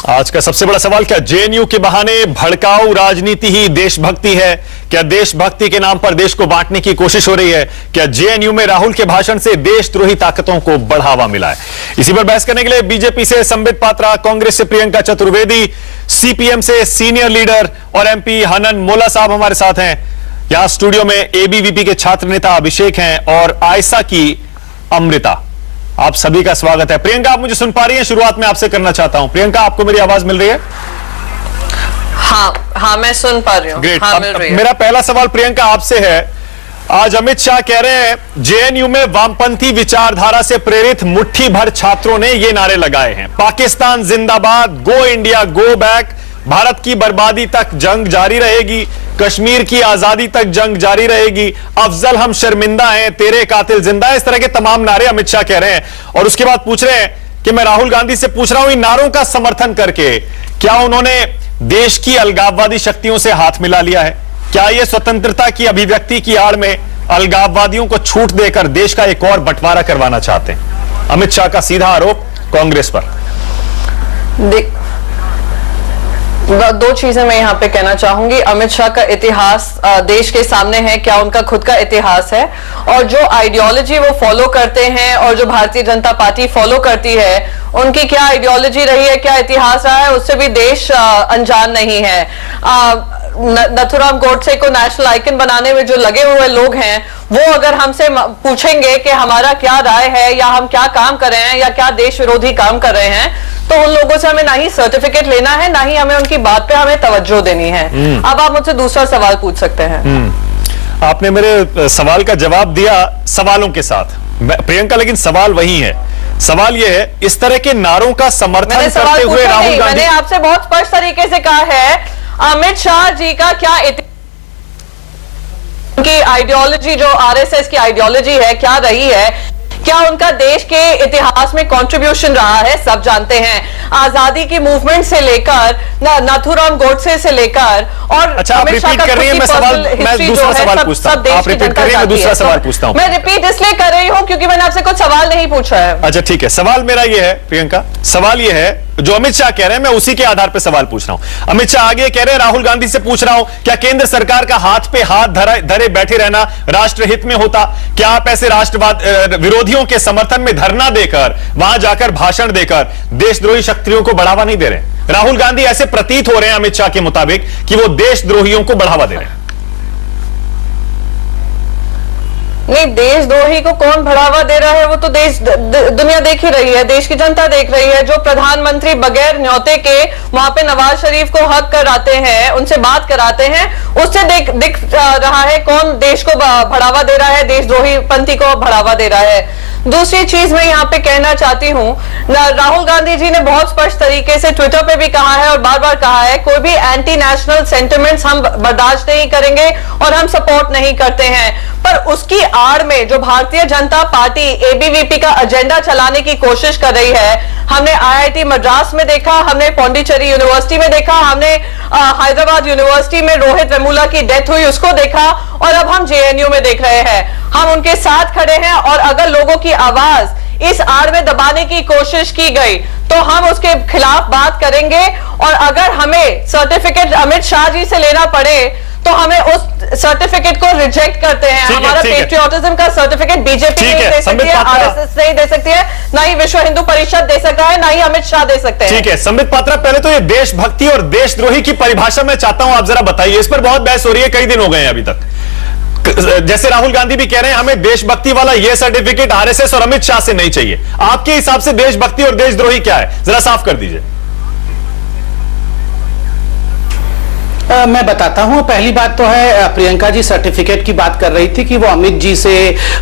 आज का सबसे बड़ा सवाल, क्या जेएनयू के बहाने भड़काऊ राजनीति ही देशभक्ति है? क्या देशभक्ति के नाम पर देश को बांटने की कोशिश हो रही है? क्या जेएनयू में राहुल के भाषण से देशद्रोही ताकतों को बढ़ावा मिला है? इसी पर बहस करने के लिए बीजेपी से संबित पात्रा, कांग्रेस से प्रियंका चतुर्वेदी, सीपीएम से सीनियर लीडर और एमपी हनन मोला साहब हमारे साथ हैं। यहां स्टूडियो में एबीवीपी के छात्र नेता अभिषेक हैं और आयसा की अमृता। आप सभी का स्वागत है। प्रियंका, आप मुझे सुन पा रही हैं? शुरुआत में आपसे करना चाहता हूं। प्रियंका, आपको मेरी आवाज मिल रही है? हाँ, मैं सुन पा रही हूँ। ग्रेट। हाँ, मिल रही है। मेरा पहला सवाल प्रियंका आपसे है। आज अमित शाह कह रहे हैं जेएनयू में वामपंथी विचारधारा से प्रेरित मुट्ठी भर छात्रों ने ये नारे लगाए हैं, पाकिस्तान जिंदाबाद, go India go back, Bharat की बर्बादी तक जंग जारी रहेगी, कश्मीर की आजादी तक जंग जारी रहेगी, अफजल हम शर्मिंदा हैं, तेरे कातिल जिंदा है। इस तरह के तमाम नारे अमित शाह कह रहे हैं और उसके बाद पूछ रहे हैं कि मैं राहुल गांधी से पूछ रहा हूं, इन नारों का समर्थन करके क्या उन्होंने देश की अलगाववादी शक्तियों से हाथ मिला लिया है? क्या ये स्वतंत्रता की अभिव्यक्ति की आड़ में अलगाववादियों को छूट देकर देश का एक और बंटवारा करवाना चाहते हैं? अमित शाह का सीधा आरोप कांग्रेस पर। दो चीजें मैं यहाँ पे कहना चाहूंगी। अमित शाह का इतिहास देश के सामने है, क्या उनका खुद का इतिहास है, और जो आइडियोलॉजी वो फॉलो करते हैं और जो भारतीय जनता पार्टी फॉलो करती है, उनकी क्या आइडियोलॉजी रही है, क्या इतिहास रहा है, उससे भी देश अनजान नहीं है। नथुराम गोडसे को नेशनल आइकन बनाने में जो लगे हुए लोग हैं, वो अगर हमसे पूछेंगे कि हमारा क्या राय है या हम क्या काम कर रहे हैं या क्या देश विरोधी काम कर रहे हैं, तो उन लोगों से हमें ना ही सर्टिफिकेट लेना है, ना ही हमें उनकी बात पे हमें तवज्जो देनी है। अब आप मुझसे दूसरा सवाल पूछ सकते हैं। आपने मेरे सवाल का जवाब दिया सवालों के साथ प्रियंका, लेकिन सवाल वही है। सवाल यह है, इस तरह के नारों का समर्थन करते हुए राहुल गांधी। मैंने आपसे बहुत स्पष्ट तरीके से कहा है, अमित शाह जी का क्या उनकी आइडियोलॉजी, जो आरएसएस की आइडियोलॉजी है, क्या रही है, क्या उनका देश के इतिहास में कंट्रीब्यूशन रहा है, सब जानते हैं। आजादी की मूवमेंट से लेकर नाथुराम गोडसे से लेकर और अच्छा, आप रिपीट कर रही हैं, मैं दूसरा सवाल पूछता हूं। आप रिपीट कर रही हैं, मैं दूसरा सवाल पूछता हूं। मैं रिपीट इसलिए कर रही हूं क्योंकि मैंने आपसे कुछ सवाल नहीं पूछा है। अच्छा ठीक है, सवाल मेरा ये है प्रियंका, सवाल ये है जो अमित शाह कह रहे हैं, मैं उसी के आधार पर सवाल पूछ रहा हूं। अमित शाह आगे कह रहे हैं, राहुल गांधी से पूछ रहा हूं, क्या केंद्र सरकार का हाथ पे हाथ धरे बैठे रहना राष्ट्रहित में होता? क्या आप ऐसे राष्ट्रवाद विरोधियों के समर्थन में धरना देकर, वहां जाकर भाषण देकर देशद्रोही शक्तियों को बढ़ावा नहीं दे रहे? राहुल गांधी ऐसे प्रतीत हो रहे हैं अमित शाह के मुताबिक कि वो देशद्रोहियों को बढ़ावा दे रहे हैं। नहीं, देशद्रोही को कौन बढ़ावा दे रहा है? वो तो दुनिया देख ही रही है, देश की जनता देख रही है। जो प्रधानमंत्री बगैर न्योते के वहां पे नवाज शरीफ को हक कराते हैं, उनसे बात कराते हैं, उससे दिख रहा है कौन देश को बढ़ावा दे रहा है, देशद्रोही पंथी को बढ़ावा दे रहा है। दूसरी चीज मैं यहाँ पे कहना चाहती हूँ, राहुल गांधी जी ने बहुत स्पष्ट तरीके से ट्विटर पे भी कहा है और बार बार कहा है, कोई भी एंटी नेशनल सेंटिमेंट्स हम बर्दाश्त नहीं करेंगे और हम सपोर्ट नहीं करते हैं। पर उसकी आड़ में जो भारतीय जनता पार्टी एबीवीपी का एजेंडा चलाने की कोशिश कर रही है, हमने आईआईटी मद्रास में देखा, हमने पौंडीचेरी यूनिवर्सिटी में देखा, हमने हैदराबाद यूनिवर्सिटी में रोहित वेमुला की डेथ हुई उसको देखा, और अब हम जेएनयू में देख रहे हैं। हम उनके साथ खड़े हैं और अगर लोगों की आवाज इस आड़ में दबाने की कोशिश की गई तो हम उसके खिलाफ बात करेंगे, और अगर हमें सर्टिफिकेट अमित शाह जी से लेना पड़े तो हमें उस सर्टिफिकेट को रिजेक्ट करते हैं। हमारा पेट्रियोटिज्म का सर्टिफिकेट बीजेपी नहीं दे सकती है, आरएसएस नहीं दे सकती है, ना ही विश्व हिंदू परिषद दे सकता है, ना ही अमित शाह दे सकते हैं। ठीक है संबित पात्रा, पहले तो ये देशभक्ति और देशद्रोही की परिभाषा मैं चाहता हूं आप जरा बताइए। इस पर बहुत बहस हो रही है, कई दिन हो गए हैं अभी तक। जैसे राहुल गांधी भी कह रहे हैं हमें देशभक्ति वाला ये सर्टिफिकेट आरएसएस और अमित शाह से नहीं चाहिए। आपके हिसाब से देशभक्ति और देशद्रोही क्या है, जरा साफ कर दीजिए। मैं बताता हूं। पहली बात तो है, प्रियंका जी सर्टिफिकेट की बात कर रही थी कि वो अमित जी से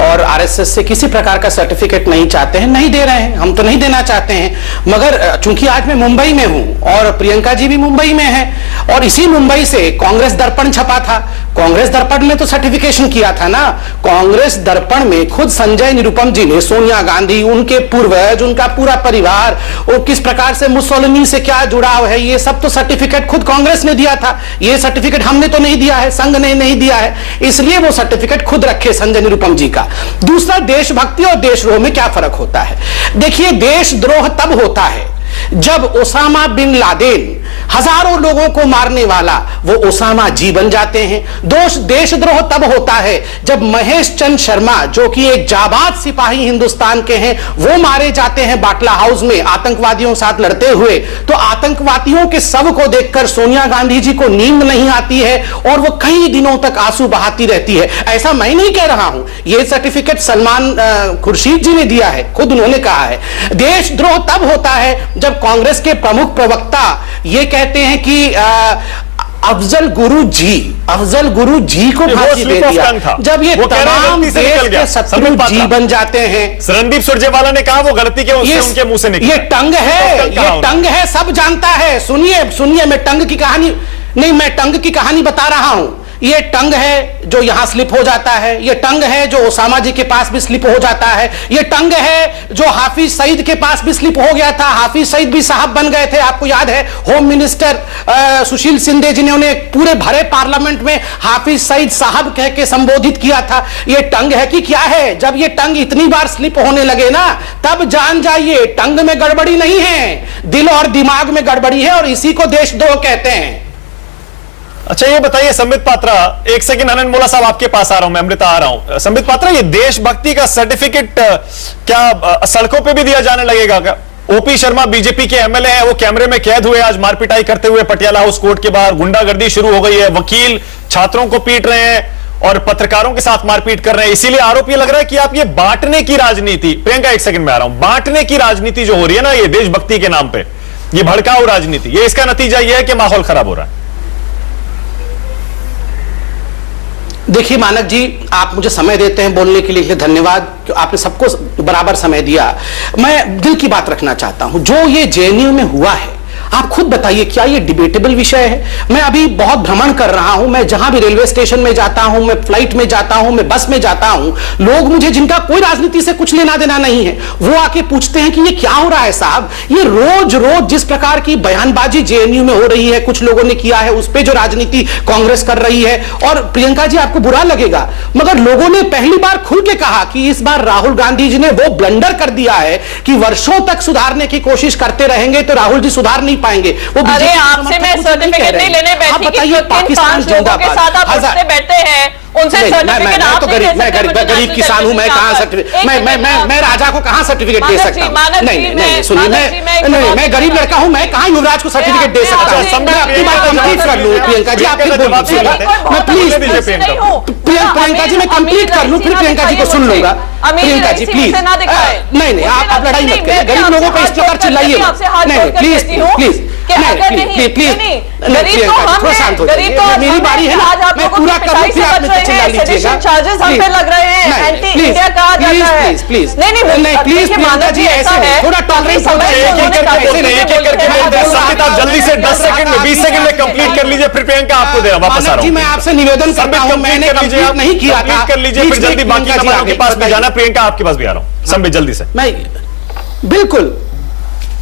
और आरएसएस से किसी प्रकार का सर्टिफिकेट नहीं चाहते हैं, नहीं दे रहे हैं, हम तो नहीं देना चाहते हैं। मगर चूंकि आज मैं मुंबई में हूं और प्रियंका जी भी मुंबई में है, और इसी मुंबई से कांग्रेस दर्पण छपा था, कांग्रेस दर्पण में तो सर्टिफिकेशन किया था ना। कांग्रेस दर्पण में खुद संजय निरुपम जी ने सोनिया गांधी, उनके पूर्वज, उनका पूरा परिवार और किस प्रकार से मुसोलिनी से क्या जुड़ाव है, ये सब तो सर्टिफिकेट खुद कांग्रेस ने दिया था। ये सर्टिफिकेट हमने तो नहीं दिया है, संघ ने नहीं दिया है, इसलिए वो सर्टिफिकेट खुद रखे संजय निरुपम जी का। दूसरा, देशभक्ति और देशद्रोह में क्या फर्क होता है? देखिए, देशद्रोह तब होता है जब ओसामा बिन लादेन हजारों लोगों को मारने वाला वो ओसामा जी बन जाते हैं। देशद्रोह तब होता है जब महेश चंद शर्मा, जो कि एक जाबाज सिपाही हिंदुस्तान के हैं, वो मारे जाते हैं बाटला हाउस में आतंकवादियों के साथ लड़ते हुए। तो आतंकवादियों के शव को देखकर सोनिया गांधी जी को नींद नहीं आती है और वो कई दिनों तक आंसू बहाती रहती है। ऐसा मैं नहीं कह रहा हूं, यह सर्टिफिकेट सलमान खुर्शीद जी ने दिया है, खुद उन्होंने कहा है। देशद्रोह तब होता है जब कांग्रेस के प्रमुख प्रवक्ता ये कहते हैं कि अफजल गुरु जी को फांसी दे दिया, जब ये तमाम देश के शत्रु जी बन जाते हैं। रणदीप सुरजेवाला ने कहा वो गलती के उनके मुंह से निकली। ये टंग है, सब जानता है। सुनिए मैं टंग की कहानी नहीं, मैं टंग की कहानी बता रहा हूं। ये टंग है जो यहां स्लिप हो जाता है, ये टंग है जो ओसामा जी के पास भी स्लिप हो जाता है, ये टंग है जो हाफिज सईद के पास भी स्लिप हो गया था। हाफिज सईद भी साहब बन गए थे, आपको याद है। होम मिनिस्टर सुशील शिंदे जिन्होंने पूरे भरे पार्लियामेंट में हाफिज सईद साहब कह के संबोधित किया था। ये टंग है कि क्या है? जब ये टंग इतनी बार स्लिप होने लगे ना, तब जान जाइए टंग में गड़बड़ी नहीं है, दिल और दिमाग में गड़बड़ी है, और इसी को देशद्रोह कहते हैं। अच्छा ये बताइए संबित पात्रा, एक सेकंड आनंद मोला साहब आपके पास आ रहा हूं, मैं अमृता आ रहा हूं। संबित पात्रा, ये देशभक्ति का सर्टिफिकेट क्या सड़कों पे भी दिया जाने लगेगा क्या? ओपी शर्मा बीजेपी के एमएलए हैं, वो कैमरे में कैद हुए आज मारपिटाई करते हुए पटियाला हाउस कोर्ट के बाहर। गुंडागर्दी शुरू हो गई है, वकील छात्रों को पीट रहे हैं और पत्रकारों के साथ मारपीट कर रहे हैं। इसीलिए आरोप ये लग रहा है कि आप ये बांटने की राजनीति, प्रियंका एक सेकंड में आ रहा हूं, बांटने की राजनीति जो हो रही है ना ये देशभक्ति के नाम पे, ये भड़काऊ राजनीति, ये इसका नतीजा ये है कि माहौल खराब हो रहा है। देखिए मानक जी, आप मुझे समय देते हैं बोलने के लिए धन्यवाद। आपने सबको बराबर समय दिया। मैं दिल की बात रखना चाहता हूं। जो ये जेएनयू में हुआ है, आप खुद बताइए क्या ये डिबेटेबल विषय है? मैं अभी बहुत भ्रमण कर रहा हूं, मैं जहां भी रेलवे स्टेशन में जाता हूं, मैं फ्लाइट में जाता हूं, मैं बस में जाता हूं, लोग मुझे, जिनका कोई राजनीति से कुछ लेना देना नहीं है, वो आके पूछते हैं कि ये क्या हो रहा है साहब। ये रोज रोज जिस प्रकार की बयानबाजी जेएनयू में हो रही है, कुछ लोगों ने किया है, उस पर जो राजनीति कांग्रेस कर रही है, और प्रियंका जी आपको बुरा लगेगा मगर लोगों ने पहली बार खुल के कहा कि इस बार राहुल गांधी जी ने वो ब्लंडर कर दिया है कि वर्षों तक सुधारने की कोशिश करते रहेंगे तो राहुल जी सुधार नहीं पाएंगे। वो अरे आपसे मैं सर्टिफिकेट नहीं लेने बैठी कि पाकिस्तान लोगों के साथ आप उठते बैठते हैं, उनसे सर्टिफिकेट आप नहीं ले सकते। मैं गरीब किसान हूं, मैं कहां सर्टिफिकेट, मैं राजा को कहां सर्टिफिकेट दे सकता हूं? नहीं सुनिए, मैं गरीब लड़का हूं, मैं कहां युवराज को सर्टिफिकेट दे सकता हूं? मैं अपनी बात कंप्लीट कर लूं। प्रियंका जी आपके जवाब दीजिएगा, मैं प्लीज प्रियंका जी मैं कंप्लीट कर लूं, फिर प्रियंका जी को सुन लूंगा। प्रियंका जी प्लीज, नहीं आप लड़ाई मत करिए, गरीब लोगों पर इस प्रकार चिल्लाइए नहीं, प्लीज प्लीज थोड़ा शांत हो जाइए, मेरी बारी है ना, मैं पूरा कर लूं, फिर आप मुझे चिल्ला लीजिएगा। चार्जेस हम पे लग रहे हैं, एंटी इंडिया कहा जाता है। प्लीज नहीं प्लीज प्रियंका जी ऐसे नहीं, थोड़ा टॉलरेंस हो जाए, जल्दी से 10 सेकंड में 20 सेकंड में कंप्लीट कर लीजिए, फिर प्रियंका आपको दे वापस आ रहा हूं। मैं आपसे निवेदन करता हूं, मैंने कंप्लीट नहीं किया था, कर लीजिए, फिर जल्दी बाकी खबरों के पास भी जाना। प्रियंका आपके पास भी आ रहा हूं, संबित जल्दी से। मैं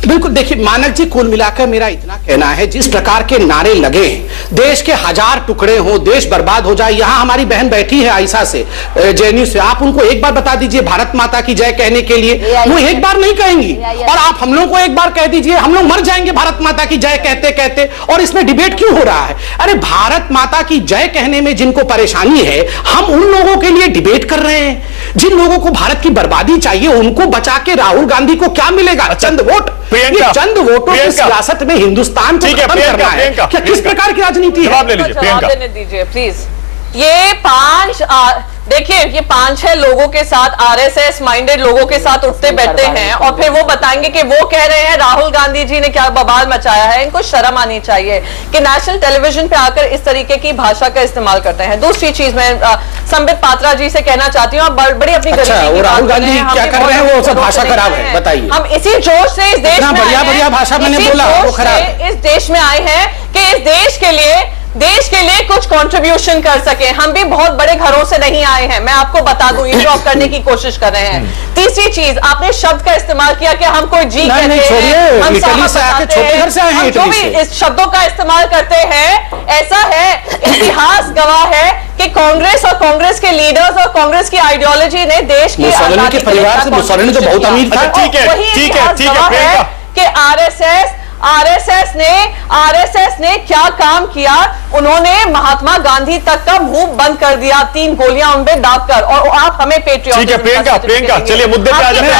बिल्कुल देखिए मानक जी, कुल मिलाकर मेरा इतना कहना है, जिस प्रकार के नारे लगे, देश के हजार टुकड़े हो, देश बर्बाद हो जाए। यहां हमारी बहन बैठी है आयशा से, जेएनयू से, आप उनको एक बार बता दीजिए भारत माता की जय कहने के लिए, वो एक बार नहीं कहेंगी। और आप हम लोग को एक बार कह दीजिए, हम लोग मर जाएंगे भारत माता की जय कहते कहते। और इसमें डिबेट क्यों हो रहा है? अरे भारत माता की जय कहने में जिनको परेशानी है, हम उन लोगों के लिए डिबेट कर रहे हैं। जिन लोगों को भारत की बर्बादी चाहिए, उनको बचा के राहुल गांधी को क्या मिलेगा? चंद वोट। चंद वोटों की सियासत में हिंदुस्तान को खत्म करना है क्या? किस प्रकार की राजनीति है? जवाब ले लीजिए प्रियंका, दीजिए प्लीज। ये देखिए, ये 5-6 लोगों के साथ, आरएसएस माइंडेड लोगों के साथ उठते बैठते हैं और फिर वो बताएंगे कि वो कह रहे हैं राहुल गांधी जी ने क्या बवाल मचाया है। इनको शर्म आनी चाहिए कि नेशनल टेलीविजन पे आकर इस तरीके की भाषा का इस्तेमाल करते हैं। दूसरी चीज मैं संबित पात्रा जी से कहना चाहती हूँ, आप बड़ी अपनी गरीबी की बात कर रहे हैं, क्या कर रहे हैं, वो सब भाषा खराब है, बताइए। हम इसी जोश से इस देश में बढ़िया भाषा मैंने बोला, वो खराब, इस देश में आए हैं कि इस देश के लिए कुछ कंट्रीब्यूशन कर सके। हम भी बहुत बड़े घरों से नहीं आए हैं, मैं आपको बता दूं, ये जॉब करने की कोशिश कर रहे हैं। तीसरी चीज, आपने शब्द का इस्तेमाल किया कि हम कोई जी कहते हैं, हम इटली से आके छोटे घर से आए हैं, जो भी इस शब्दों का इस्तेमाल करते हैं, ऐसा है, इतिहास गवाह है कि कांग्रेस और कांग्रेस के लीडर्स और कांग्रेस की आइडियोलॉजी ने देश की मुसोलिनी के परिवार से, मुसोलिनी तो बहुत अमीर था। ठीक है कि आरएसएस ने क्या काम किया। उन्होंने महात्मा गांधी तक का मुंह बंद कर दिया, 3 गोलियां उन पे दागकर, और आप हमें पेट्रियटिज्म। ठीक है प्रियंका, चलिए मुद्दे पे आ जाते हैं।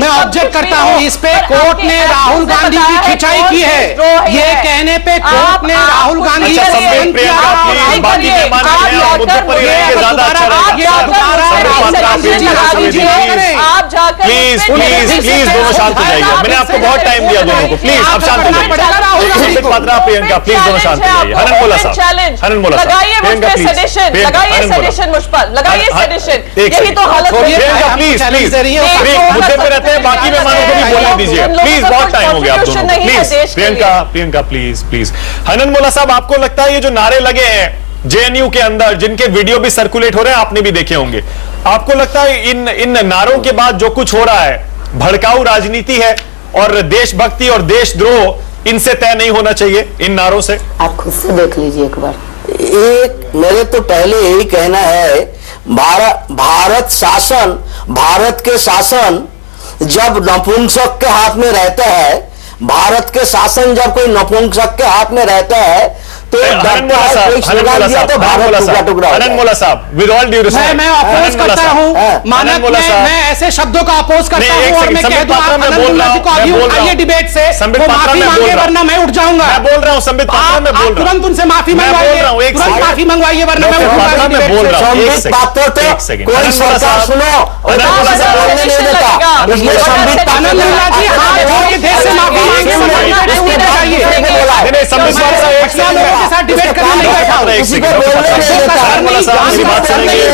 मैं ऑब्जेक्ट करता हूं इस पे। कोर्ट ने राहुल गांधी की खिंचाई की है, ये कहने पे कोर्ट ने राहुल गांधी अच्छा संबित प्रियंका प्लीज, बाकी मेहमान हैं और मुद्दे पर ही रहेंगे, ज्यादा अच्छा प्लीज दोनों शांत हो जाइए। मैंने आपको बहुत टाइम दिया दोनों को, प्लीज आप शांत हो जाइए। संबित पात्रा, प्रियंका प्लीज दोनों शांत हो जाइए। हनन मोला साहब, लगाइए मुझ पे सेडिशन, लगाइए सेडिशन मुझ पर, लगाइए सेडिशन। यही तो हालत है। प्रियंका प्लीज मुद्दे पे रहते हैं, बाकी मेहमानों को भी बोलने दीजिए प्लीज। बहुत टाइम हो गया आप दोनों को, प्लीज प्रियंका प्लीज। हनन मोला साहब, आपको लगता है ये जो नारे लगे हैं जेएनयू के अंदर, जिनके वीडियो भी सर्कुलेट हो रहे हैं, आपने भी देखे होंगे, आपको लगता है इन नारों के बाद जो कुछ हो रहा है भड़काऊ राजनीति है और देशभक्ति और देशद्रोह इनसे तय नहीं होना चाहिए, इन नारों से? आप खुद से देख लीजिए एक बार। मेरे तो पहले यही कहना है, भारत के शासन जब नपुंसक के हाथ में रहता है, भारत के शासन जब कोई नपुंसक के हाथ में रहता है तो हनन मोला साहब, विद ऑल ड्यू रिस्पेक्ट, मैं अपोज करता हूं, मानक मैं ऐसे शब्दों का अपोज करता हूं और मैं कह दूं आप हनन मोला जी को आइए डिबेट से वो माफी मांगे, वरना मैं उठ जाऊंगा। मैं बोल रहा हूं संबित पात्रा, मैं बोल रहा हूं तुरंत उनसे माफी मंगवाइए, तुरंत माफी मंगवाइए, वरना मैं उठूंगा। मैं बोल रहा हूं, संबित पात्रा तो कोई सरकार सुनो बोलने नहीं देता, इसलिए संबित हनन मोला जी हाथ जोड़ के देश से माफी मांगे, संबित पात्रा एक सेकंड के साथ डिबेट करने नहीं बैठा हूं। किसी को बोलने नहीं देता। मेरी बात सुनिए।